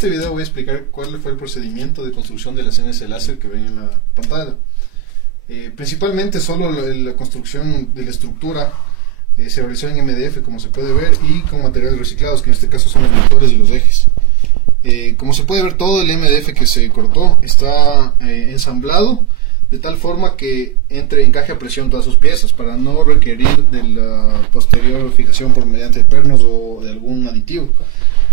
En este video voy a explicar cuál fue el procedimiento de construcción de la CNC láser que ven en la pantalla. Principalmente solo la construcción de la estructura se realizó en MDF, como se puede ver, y con materiales reciclados, que en este caso son los motores y los ejes. Como se puede ver, todo el MDF que se cortó está ensamblado de tal forma que encaje a presión todas sus piezas, para no requerir de la posterior fijación por mediante pernos o de algún aditivo.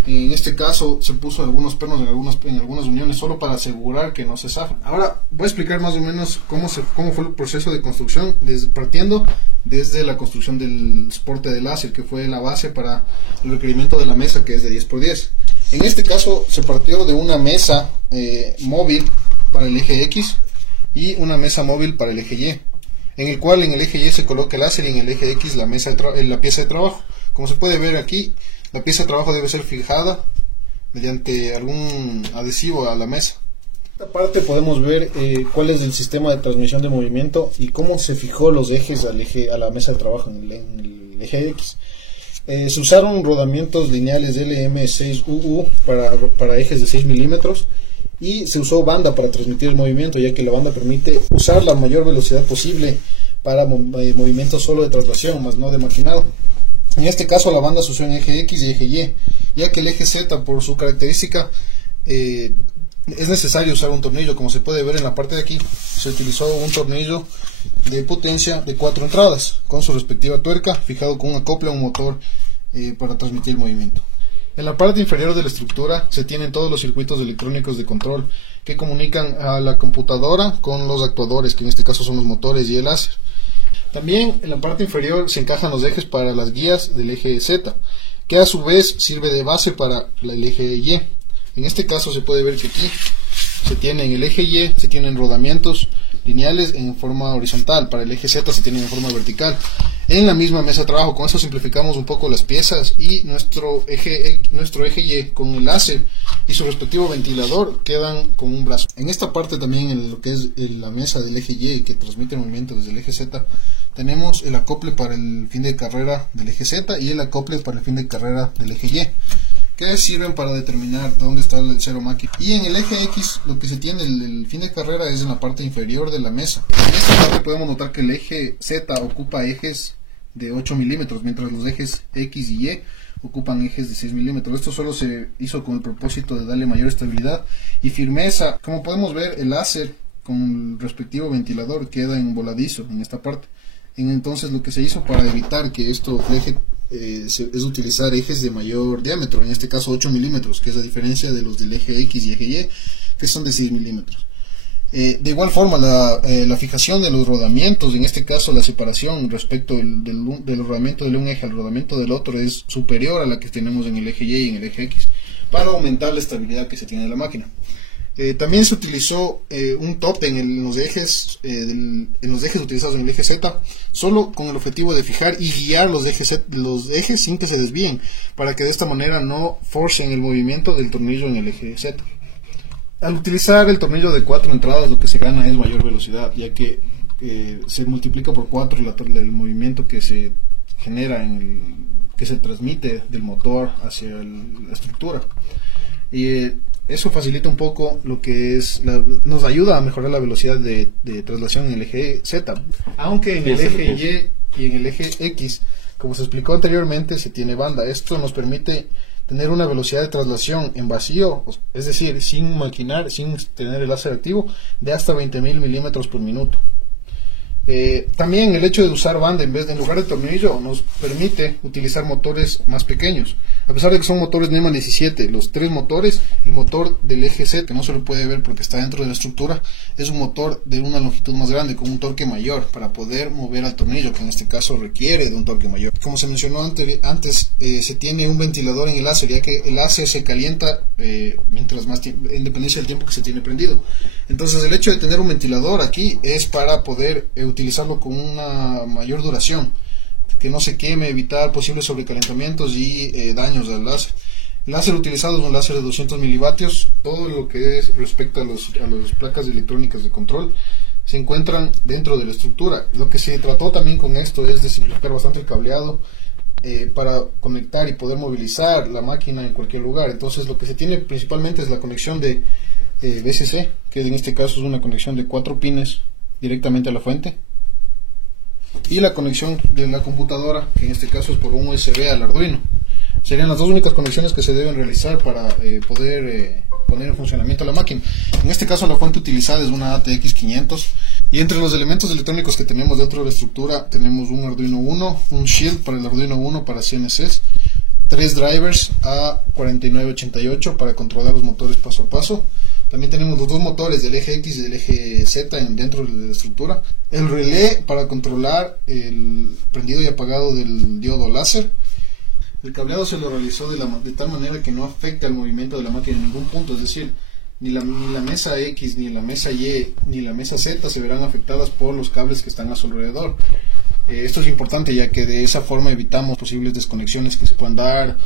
En este caso se puso algunos pernos en algunas uniones solo para asegurar que no se zafen. Ahora voy a explicar más o menos cómo fue el proceso de construcción, partiendo desde la construcción del soporte de láser, que fue la base para el requerimiento de la mesa, que es de 10×10. En este caso se partió de una mesa móvil para el eje X y una mesa móvil para el eje Y, en el cual en el eje Y se coloca el láser y en el eje X la pieza de trabajo. Como se puede ver aquí, la pieza de trabajo debe ser fijada mediante algún adhesivo a la mesa. En esta parte podemos ver cuál es el sistema de transmisión de movimiento y cómo se fijó los ejes a la mesa de trabajo en el eje X. Se usaron rodamientos lineales LM6UU para ejes de 6 milímetros, y se usó banda para transmitir el movimiento, ya que la banda permite usar la mayor velocidad posible para movimientos solo de traslación, más no de maquinado. En este caso la banda se usó en eje X y eje Y, ya que el eje Z, por su característica, es necesario usar un tornillo. Como se puede ver en la parte de aquí, se utilizó un tornillo de potencia de 4 entradas con su respectiva tuerca, fijado con un acople a un motor para transmitir el movimiento. En la parte inferior de la estructura se tienen todos los circuitos electrónicos de control que comunican a la computadora con los actuadores, que en este caso son los motores y el láser. También en la parte inferior se encajan los ejes para las guías del eje Z, que a su vez sirve de base para el eje Y. En este caso se puede ver que aquí se tiene en el eje Y, se tienen rodamientos lineales en forma horizontal, para el eje Z se tienen en forma vertical, en la misma mesa de trabajo. Con eso simplificamos un poco las piezas, y nuestro eje Y con el láser y su respectivo ventilador quedan con un brazo. En esta parte también, en lo que es la mesa del eje Y, que transmite el movimiento desde el eje Z, tenemos el acople para el fin de carrera del eje Z y el acople para el fin de carrera del eje Y, que sirven para determinar dónde está el cero máquina. Y en el eje X lo que se tiene, el fin de carrera, es en la parte inferior de la mesa. En esta parte podemos notar que el eje Z ocupa ejes de 8 milímetros, mientras los ejes X y Y ocupan ejes de 6 milímetros. Esto solo se hizo con el propósito de darle mayor estabilidad y firmeza. Como podemos ver, el láser con el respectivo ventilador queda en voladizo en esta parte. Entonces lo que se hizo para evitar que esto fleje es utilizar ejes de mayor diámetro, en este caso 8 milímetros, que es la diferencia de los del eje X y eje Y, que son de 6 milímetros. De igual forma, la fijación de los rodamientos, en este caso la separación respecto del rodamiento de un eje al rodamiento del otro, es superior a la que tenemos en el eje Y y en el eje X, para aumentar la estabilidad que se tiene en la máquina. También se utilizó un tope en los ejes utilizados en el eje Z, solo con el objetivo de fijar y guiar los ejes sin que se desvíen, para que de esta manera no forcen el movimiento del tornillo en el eje Z. Al utilizar el tornillo de 4 entradas, lo que se gana es mayor velocidad, ya que se multiplica por 4 el movimiento que se genera que se transmite del motor hacia la estructura. Y eso facilita un poco lo que es nos ayuda a mejorar la velocidad de traslación en el eje Z, aunque en el eje Y y en el eje X, como se explicó anteriormente, se tiene banda. Esto nos permite tener una velocidad de traslación en vacío, es decir, sin maquinar, sin tener el láser activo, de hasta 20.000 milímetros por minuto. También el hecho de usar banda en lugar de tornillo nos permite utilizar motores más pequeños. A pesar de que son motores Neumann 17, los 3 motores, el motor del eje Z, que no se lo puede ver porque está dentro de la estructura, es un motor de una longitud más grande, con un torque mayor, para poder mover al tornillo, que en este caso requiere de un torque mayor. Como se mencionó antes, se tiene un ventilador en el láser, ya que el láser se calienta mientras más tiempo, en dependencia del tiempo que se tiene prendido. Entonces el hecho de tener un ventilador aquí es para poder utilizarlo con una mayor duración, que no se queme, evitar posibles sobrecalentamientos y daños al láser. El láser utilizado es un láser de 200 milivatios. Todo lo que es respecto a las placas electrónicas de control se encuentran dentro de la estructura. Lo que se trató también con esto es de simplificar bastante el cableado, para conectar y poder movilizar la máquina en cualquier lugar. Entonces lo que se tiene principalmente es la conexión de VCC, que en este caso es una conexión de 4 pines directamente a la fuente, y la conexión de la computadora, que en este caso es por un USB al Arduino. Serían las dos únicas conexiones que se deben realizar para poder poner en funcionamiento la máquina. En este caso la fuente utilizada es una ATX 500, y entre los elementos electrónicos que tenemos dentro de la estructura tenemos un Arduino Uno, un Shield para el Arduino Uno para CNCs, 3 drivers A4988 para controlar los motores paso a paso. También tenemos los dos motores del eje X y del eje Z dentro de la estructura, el relé para controlar el prendido y apagado del diodo láser. El cableado se lo realizó de tal manera que no afecte al movimiento de la máquina en ningún punto, es decir, ni la mesa X, ni la mesa Y, ni la mesa Z se verán afectadas por los cables que están a su alrededor. Esto es importante, ya que de esa forma evitamos posibles desconexiones que se puedan dar,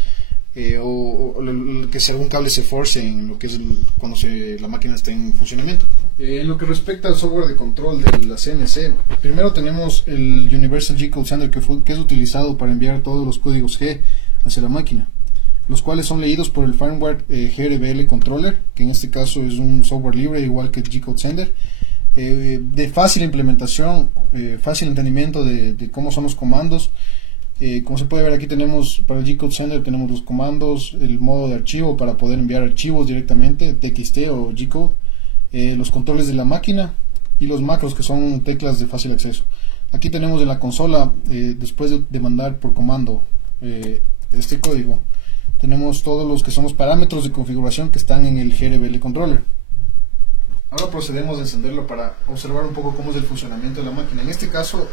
o que si algún cable se force en lo que es cuando la máquina está en funcionamiento. En lo que respecta al software de control de la CNC, primero tenemos el Universal G-Code Sender, que es utilizado para enviar todos los códigos G hacia la máquina, los cuales son leídos por el firmware GRBL Controller, que en este caso es un software libre igual que el G-Code Sender, de fácil implementación, fácil entendimiento de cómo son los comandos. Como se puede ver aquí tenemos para el G-Code Sender tenemos los comandos, el modo de archivo para poder enviar archivos directamente, TXT o G-Code, los controles de la máquina y los macros, que son teclas de fácil acceso. Aquí tenemos en la consola, después de mandar por comando este código, tenemos todos los que son los parámetros de configuración que están en el GRBL Controller. Ahora procedemos a encenderlo para observar un poco cómo es el funcionamiento de la máquina. En este caso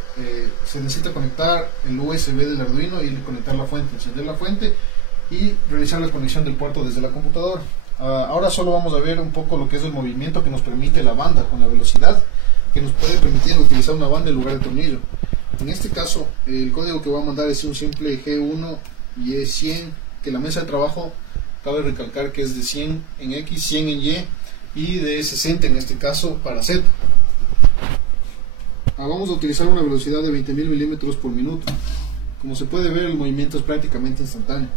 se necesita conectar el USB del Arduino y conectar la fuente, encender la fuente y realizar la conexión del puerto desde la computadora. Ahora solo vamos a ver un poco lo que es el movimiento que nos permite la banda con la velocidad que nos puede permitir utilizar una banda en lugar de tornillo. En este caso el código que voy a mandar es un simple G1 y E100, que la mesa de trabajo cabe recalcar que es de 100 en X, 100 en Y y de 60 en este caso para Z. Vamos a utilizar una velocidad de 20.000 milímetros por minuto. Como se puede ver, el movimiento es prácticamente instantáneo.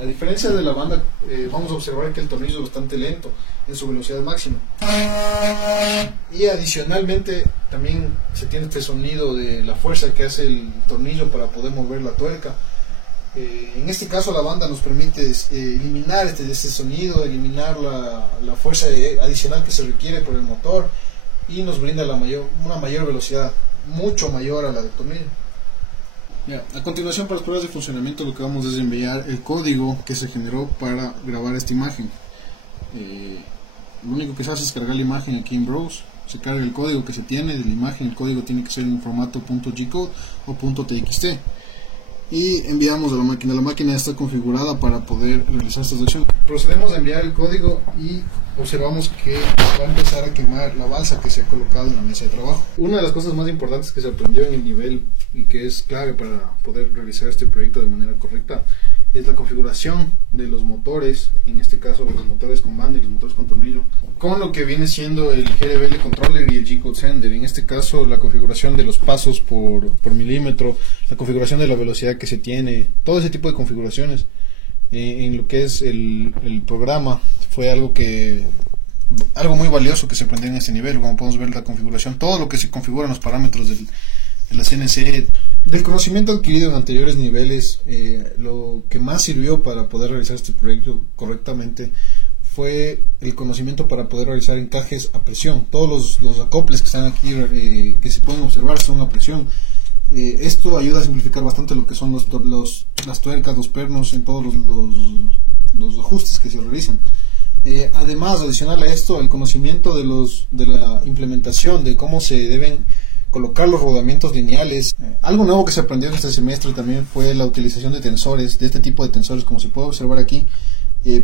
A diferencia de la banda, vamos a observar que el tornillo es bastante lento en su velocidad máxima, y adicionalmente también se tiene este sonido de la fuerza que hace el tornillo para poder mover la tuerca. En este caso la banda nos permite eliminar este sonido, eliminar la fuerza adicional que se requiere por el motor, y nos brinda una mayor velocidad, mucho mayor a la del tornillo. A continuación, para las pruebas de funcionamiento, lo que vamos es enviar el código que se generó para grabar esta imagen. Lo único que se hace es cargar la imagen aquí en Browse, se carga el código que se tiene de la imagen. El código tiene que ser en formato .gcode o .txt, y enviamos a la máquina. La máquina está configurada para poder realizar estas acciones. Procedemos a enviar el código y observamos que va a empezar a quemar la balsa que se ha colocado en la mesa de trabajo. Una de las cosas más importantes que se aprendió en el nivel y que es clave para poder realizar este proyecto de manera correcta es la configuración de los motores, en este caso los motores con banda y los motores con tornillo, con lo que viene siendo el GRBL Controller y el G-Code Sender. En este caso la configuración de los pasos por milímetro, la configuración de la velocidad que se tiene, todo ese tipo de configuraciones en lo que es el programa fue algo muy valioso que se aprendió en este nivel. Como podemos ver, la configuración, todo lo que se configura en los parámetros de la CNC. Del conocimiento adquirido en anteriores niveles, lo que más sirvió para poder realizar este proyecto correctamente fue el conocimiento para poder realizar encajes a presión. Todos los acoples que están aquí que se pueden observar son a presión. Esto ayuda a simplificar bastante lo que son las tuercas, los pernos, en todos los ajustes que se realizan. Además, adicional a esto, el conocimiento de la implementación, de cómo se deben colocar los rodamientos lineales. Algo nuevo que se aprendió en este semestre también fue la utilización de tensores, de este tipo de tensores, como se puede observar aquí,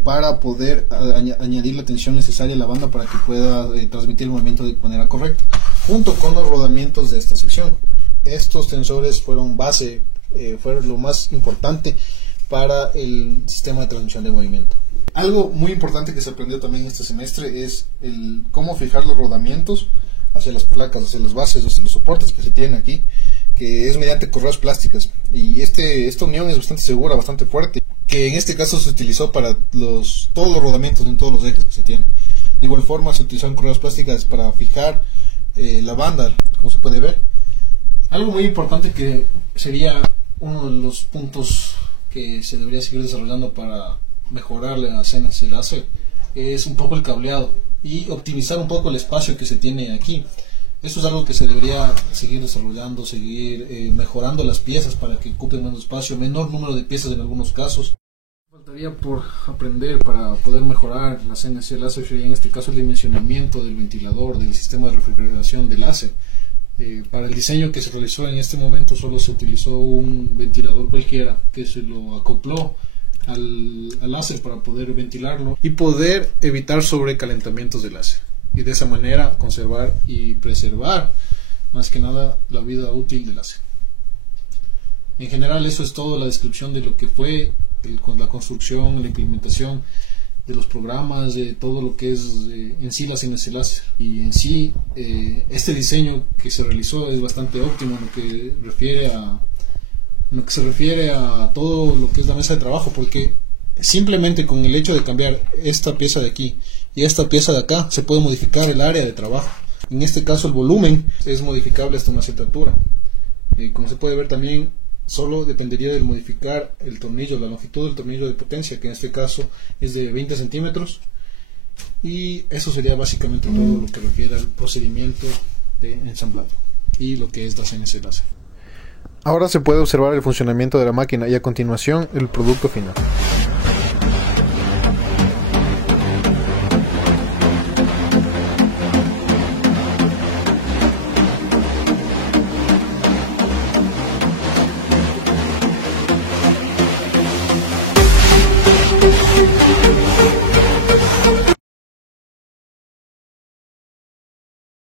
para poder añadir la tensión necesaria a la banda para que pueda transmitir el movimiento de manera correcta, junto con los rodamientos de esta sección. Estos tensores fueron fueron lo más importante para el sistema de transmisión de movimiento. Algo muy importante que se aprendió también este semestre es cómo fijar los rodamientos hacia las placas, hacia las bases, hacia los soportes que se tienen aquí, que es mediante correas plásticas, y esta unión es bastante segura, bastante fuerte, que en este caso se utilizó para todos los rodamientos en todos los ejes que se tienen. De igual forma se utilizaron correas plásticas para fijar la banda, como se puede ver. Algo muy importante que sería uno de los puntos que se debería seguir desarrollando para mejorar la CNC láser es un poco el cableado y optimizar un poco el espacio que se tiene aquí. Esto es algo que se debería seguir desarrollando, seguir mejorando las piezas para que ocupen menos espacio, menor número de piezas en algunos casos. Faltaría por aprender para poder mejorar la CNC láser sería en este caso el dimensionamiento del ventilador, del sistema de refrigeración del láser. Para el diseño que se realizó en este momento solo se utilizó un ventilador cualquiera que se lo acopló al láser para poder ventilarlo y poder evitar sobrecalentamientos del láser, y de esa manera conservar y preservar más que nada la vida útil del láser. En general eso es todo, la descripción de lo que fue con la construcción, la implementación de los programas, de todo lo que es en sí la CNC láser. Y en sí este diseño que se realizó es bastante óptimo en lo que se refiere a todo lo que es la mesa de trabajo, porque simplemente con el hecho de cambiar esta pieza de aquí y esta pieza de acá se puede modificar el área de trabajo. En este caso el volumen es modificable hasta una cierta altura. Como se puede ver también, solo dependería de modificar el tornillo, la longitud del tornillo de potencia, que en este caso es de 20 centímetros. Y eso sería básicamente todo lo que refiere al procedimiento de ensamblado y lo que es la CNC láser. Ahora se puede observar el funcionamiento de la máquina y a continuación el producto final.